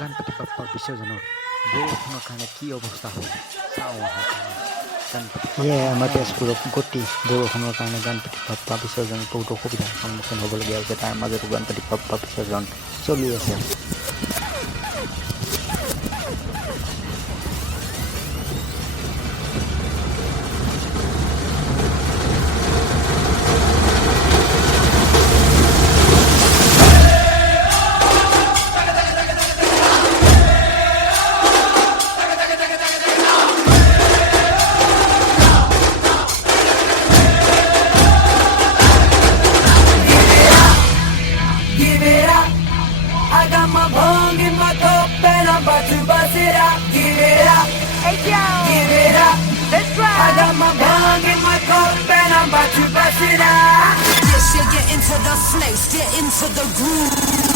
গণপতি বাপ্পাৰ বিসৰ্জনৰ বৰষুণৰ কাৰণে কি অৱস্থা হ'ল চাওঁ আহক গণপতি সেয়াই আমাৰ তেজপুৰত গতি বৰষুণৰ কাৰণে গণপতি বাপ্পা বিসৰ্জন বহুত অসুবিধাৰ সন্মুখীন হ'বলগীয়া হৈছে। তাৰ মাজতো গণপতি বাপ্পা বিসৰ্জন চলি আছে। Give it up. I got my bong in my cup and I'm about to bust it out. Give it up. Hey yo, Give it up. let's I ride. got my bong in my cup and I'm about to bust it out. Yes, you get into the place, get into the groove.